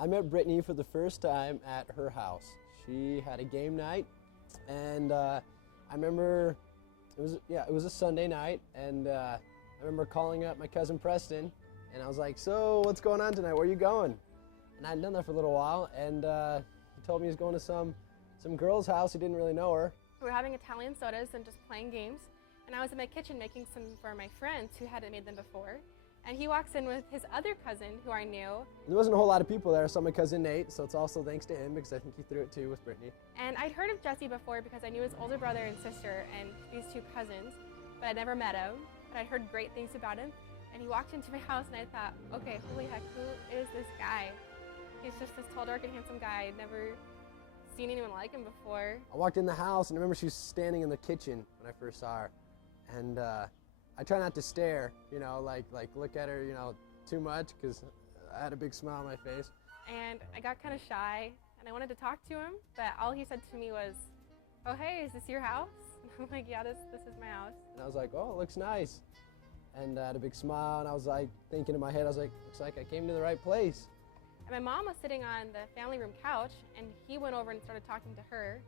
I met Brittany for the first time at her house. She had a game night, and I remember it was a Sunday night, and I remember calling up my cousin Preston, and I was like, "So what's going on tonight? Where are you going?" And I hadn't done that for a little while, and he told me he was going to some girl's house. He didn't really know her. We were having Italian sodas and just playing games, and I was in my kitchen making some for my friends who hadn't made them before. And he walks in with his other cousin, who I knew. There wasn't a whole lot of people there. I saw my cousin Nate, so it's also thanks to him because I think he threw it too with Brittany. And I'd heard of Jesse before because I knew his older brother and sister and these two cousins, but I'd never met him. But I'd heard great things about him. And he walked into my house, and I thought, okay, holy heck, who is this guy? He's just this tall, dark, and handsome guy. I'd never seen anyone like him before. I walked in the house, and I remember she was standing in the kitchen when I first saw her. And I try not to stare, like look at her, too much, because I had a big smile on my face. And I got kind of shy, and I wanted to talk to him, but all he said to me was, "Oh, hey, is this your house?" And I'm like, "Yeah, this is my house." And I was like, "Oh, it looks nice." And I had a big smile, and I was like thinking in my head, I was like, "Looks like I came to the right place." And my mom was sitting on the family room couch, and he went over and started talking to her.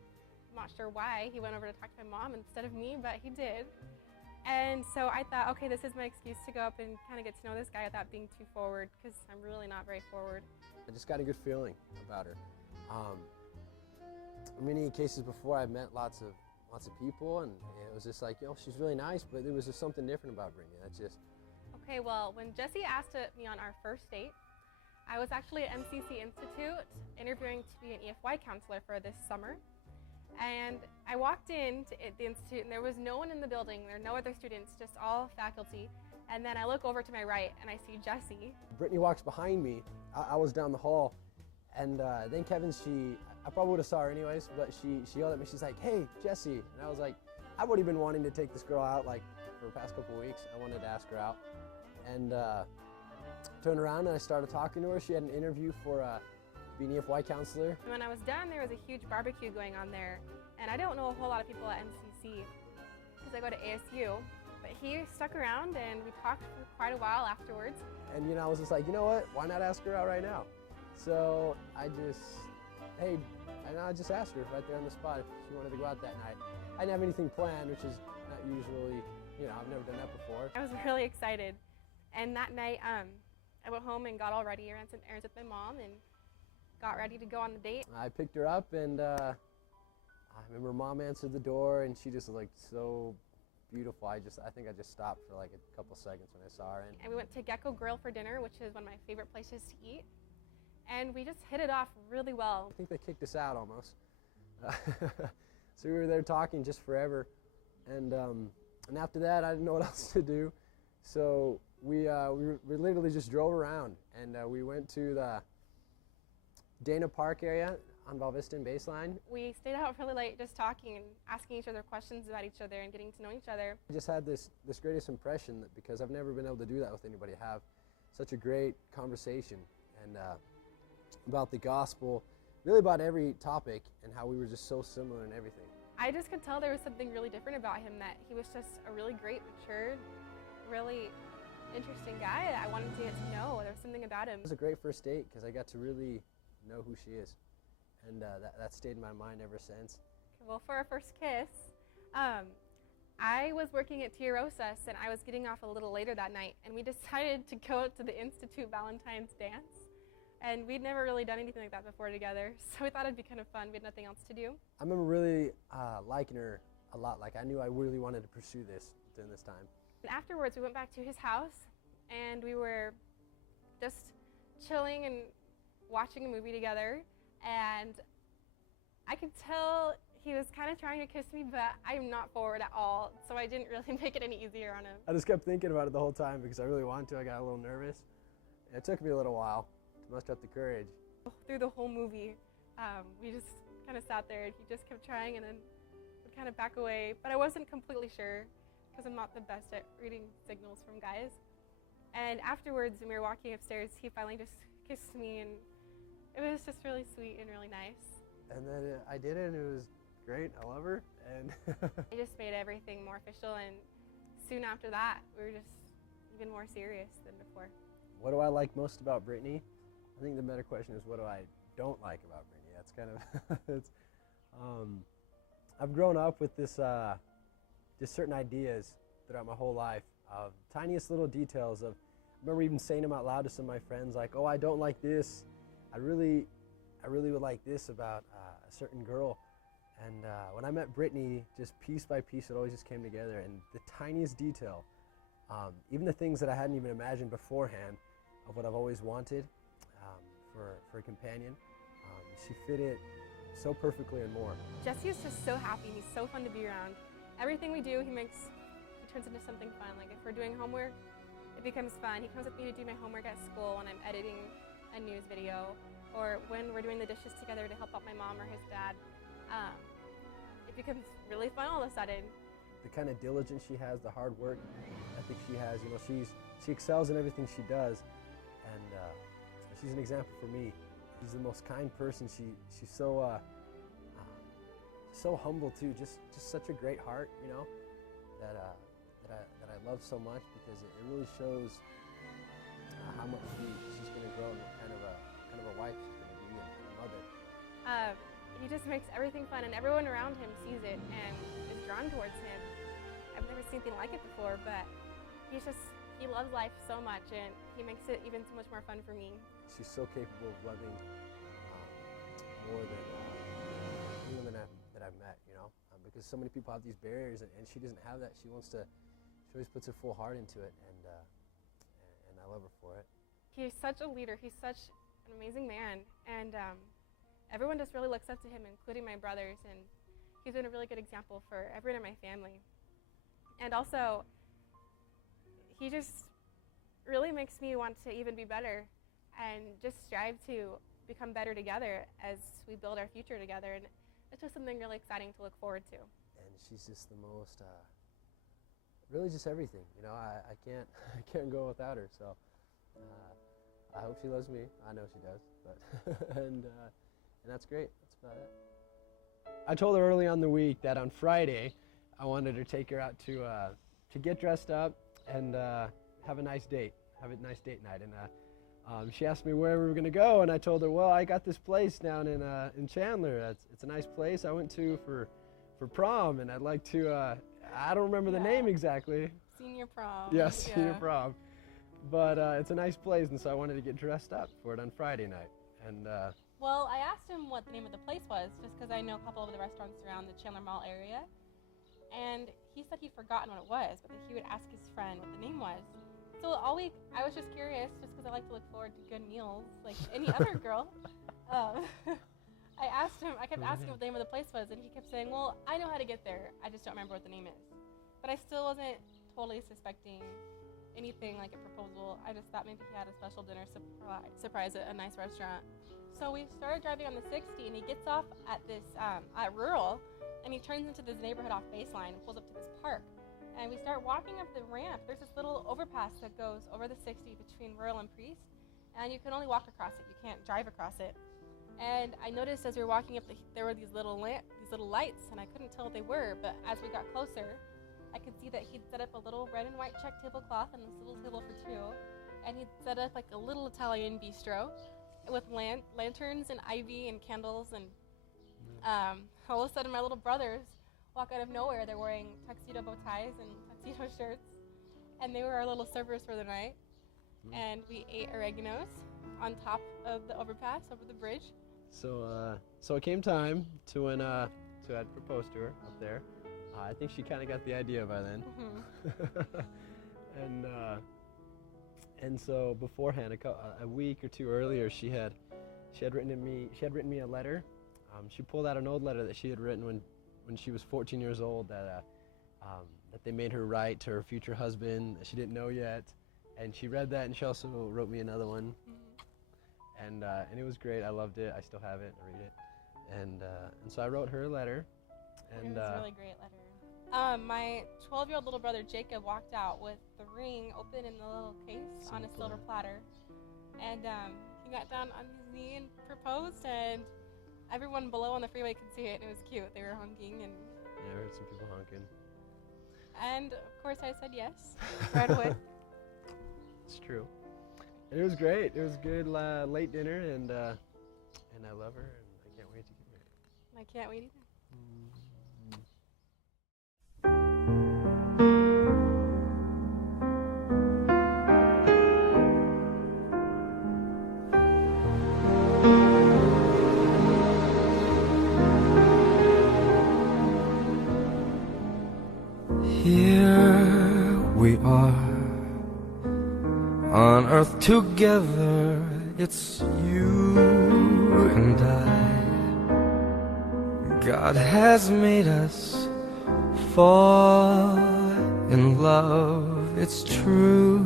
I'm not sure why he went over to talk to my mom instead of me, but he did. And so I thought, okay, this is my excuse to go up and kind of get to know this guy without being too forward, because I'm really not very forward. I just got a good feeling about her. In many cases before, I've met lots of people, and it was just like, she's really nice, but there was just something different about Brittany. That's just. Okay, well, when Jesse asked me on our first date, I was actually at MCC Institute interviewing to be an EFY counselor for this summer. And I walked into the institute, and there was no one in the building. There were no other students, just all faculty. And then I look over to my right, and I see Jesse. Brittany walks behind me. I was down the hall, and then Kevin, I probably would have saw her anyways, but she yelled at me. She's like, "Hey, Jesse." And I was like, I've already been wanting to take this girl out like for the past couple of weeks. I wanted to ask her out. And turned around, and I started talking to her. She had an interview for being an EFY counselor. When I was done, there was a huge barbecue going on there, and I don't know a whole lot of people at MCC because I go to ASU, but he stuck around, and we talked for quite a while afterwards. And I was just like, you know what, why not ask her out right now? So I just asked her right there on the spot if she wanted to go out that night. I didn't have anything planned, which is not usually, I've never done that before. I was really excited, and that night I went home and got all ready, ran some errands with my mom, and got ready to go on the date. I picked her up, and I remember Mom answered the door, and she just looked so beautiful. I think I just stopped for like a couple seconds when I saw her. And we went to Gecko Grill for dinner, which is one of my favorite places to eat. And we just hit it off really well. I think they kicked us out almost. So we were there talking just forever. And after that, I didn't know what else to do. So we literally just drove around, and we went to the Dana Park area on Val Vista and Baseline. We stayed out really late just talking and asking each other questions about each other and getting to know each other. I just had this greatest impression that because I've never been able to do that with anybody, have such a great conversation and about the gospel, really about every topic, and how we were just so similar in everything. I just could tell there was something really different about him, that he was just a really great, mature, really interesting guy that I wanted to get to know. There was something about him. It was a great first date because I got to really know who she is, and that stayed in my mind ever since. Well, for our first kiss, I was working at Tia Rosas, and I was getting off a little later that night, and we decided to go to the Institute Valentine's dance, and we'd never really done anything like that before together, so we thought it'd be kind of fun. We had nothing else to do. I remember really liking her a lot. Like, I knew I really wanted to pursue this during this time. And afterwards, we went back to his house, and we were just chilling and watching a movie together, and I could tell he was kind of trying to kiss me, but I'm not forward at all, so I didn't really make it any easier on him. I just kept thinking about it the whole time because I really wanted to. I got a little nervous. And it took me a little while to muster up the courage. Through the whole movie, we just kind of sat there, and he just kept trying and then would kind of back away, but I wasn't completely sure because I'm not the best at reading signals from guys. And afterwards, when we were walking upstairs, he finally just kissed me, and it was just really sweet and really nice. And then I did it, and it was great. I love her. And it just made everything more official, and soon after that, we were just even more serious than before. What do I like most about Brittany? I I think the better question is, what do I don't like about Brittany? That's kind of, it's, I've grown up with this, just certain ideas throughout my whole life of tiniest little details of, I remember even saying them out loud to some of my friends, like, oh, I don't like this. I really would like this about a certain girl. And when I met Brittany, just piece by piece, it always just came together. And the tiniest detail, even the things that I hadn't even imagined beforehand of what I've always wanted for a companion, she fit it so perfectly and more. Jesse is just so happy, and he's so fun to be around. Everything we do, he turns into something fun. Like if we're doing homework, it becomes fun. He comes with me to do my homework at school when I'm editing a news video, or when we're doing the dishes together to help out my mom or his dad. It becomes really fun all of a sudden. The kind of diligence she has, the hard work ethic she has, you know, she excels in everything she does, and she's an example for me. She's the most kind person. She's so so humble too. Just such a great heart, you know, that I love so much, because it really shows how much she's going to grow and what kind of a wife she's going to be and a mother. He just makes everything fun, and everyone around him sees it and is drawn towards him. I've never seen anything like it before, but he loves life so much, and he makes it even so much more fun for me. She's so capable of loving more than anyone that I've met, you know, because so many people have these barriers, and she doesn't have that. She always puts her full heart into it, and I love her for it. He's such a leader. He's such an amazing man, and everyone just really looks up to him, including my brothers, and he's been a really good example for everyone in my family. And also, he just really makes me want to even be better and just strive to become better together as we build our future together. And it's just something really exciting to look forward to. And she's just the most, really just everything. You know, I can't go without her. So I hope she loves me. I know she does. But and that's great. That's about it. I told her early on the week that on Friday, I wanted to take her out to get dressed up and have a nice date night. And she asked me where we were going to go, and I told her, well, I got this place down in Chandler. It's a nice place I went to for prom, and I'd like to, I don't remember the name exactly. Senior prom. Yes, yeah. Senior prom. But it's a nice place, and so I wanted to get dressed up for it on Friday night. And well, I asked him what the name of the place was, just because I know a couple of the restaurants around the Chandler Mall area. And he said he'd forgotten what it was, but that he would ask his friend what the name was. So all week, I was just curious, just because I like to look forward to good meals, like any other girl. I kept asking what the name of the place was, and he kept saying, well, I know how to get there, I just don't remember what the name is. But I still wasn't totally suspecting anything like a proposal. I just thought maybe he had a special dinner surprise at a nice restaurant. So we started driving on the 60, and he gets off at this, at Rural, and he turns into this neighborhood off Baseline and pulls up to this park. And we start walking up the ramp. There's this little overpass that goes over the 60 between Rural and Priest, and you can only walk across it. You can't drive across it. And I noticed as we were walking up, there were these little lights, and I couldn't tell what they were, but as we got closer, I could see that he'd set up a little red and white check tablecloth and this little table for two, and he'd set up like a little Italian bistro with lanterns and ivy and candles, and all of a sudden my little brothers walk out of nowhere. They're wearing tuxedo bow ties and tuxedo shirts, and they were our little servers for the night. And we ate oreganos on top of the overpass over the bridge. So it came time to when I'd proposed to her up there. I think she kind of got the idea by then. Mm-hmm. And so beforehand, a week or two earlier, she had written me a letter. She pulled out an old letter that she had written when she was 14 years old that they made her write to her future husband that she didn't know yet. And she read that, and she also wrote me another one. Mm-hmm. And it was great. I loved it. I still have it. I read it. And so I wrote her a letter. And it was a really great letter. My 12-year-old little brother Jacob walked out with the ring open in the little case on a silver platter. And he got down on his knee and proposed, and everyone below on the freeway could see it, and it was cute. They were honking. And yeah, I heard some people honking. And of course I said yes right away. It's true. It was great. It was good late dinner, and I love her, and I can't wait to get married. I can't wait either. Here we are on earth together, it's you and I. God has made us fall in love, it's true.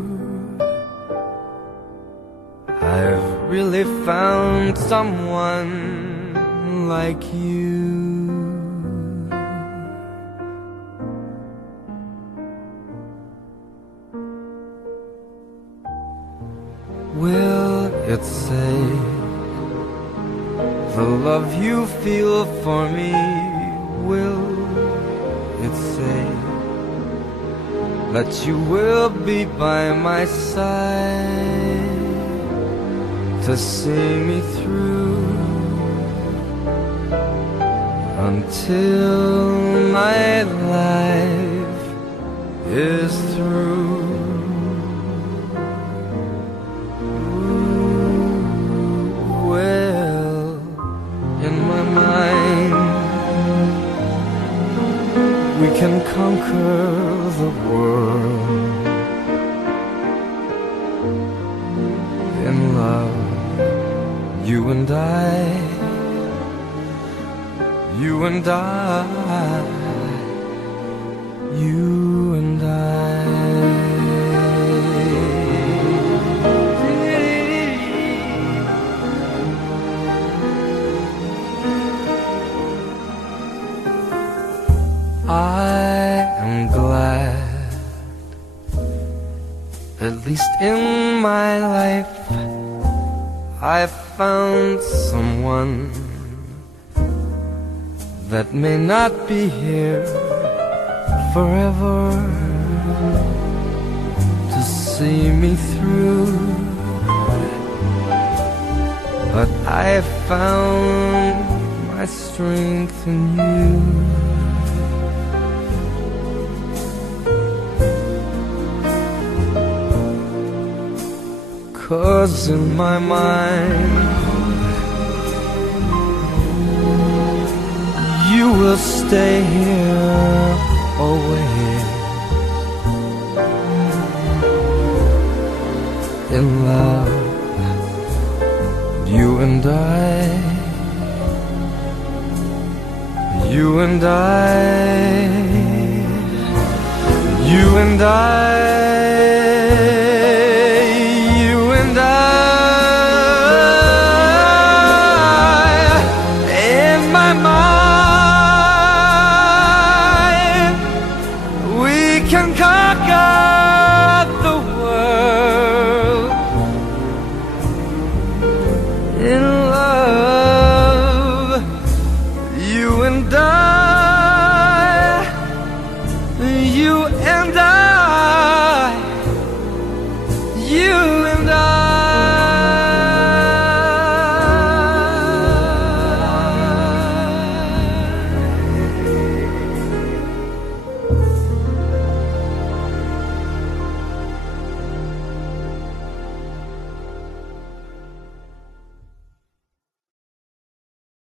I've really found someone like you. Will it say the love you feel for me? Will it say that you will be by my side to see me through until my life is through? We can conquer the world in love, you and I, you and I, you and I. I am glad, at least in my life, I found someone that may not be here forever to see me through, but I found my strength in you. 'Cause in my mind you will stay here always, in love, you and I, you and I, you and I. Can conquer the world in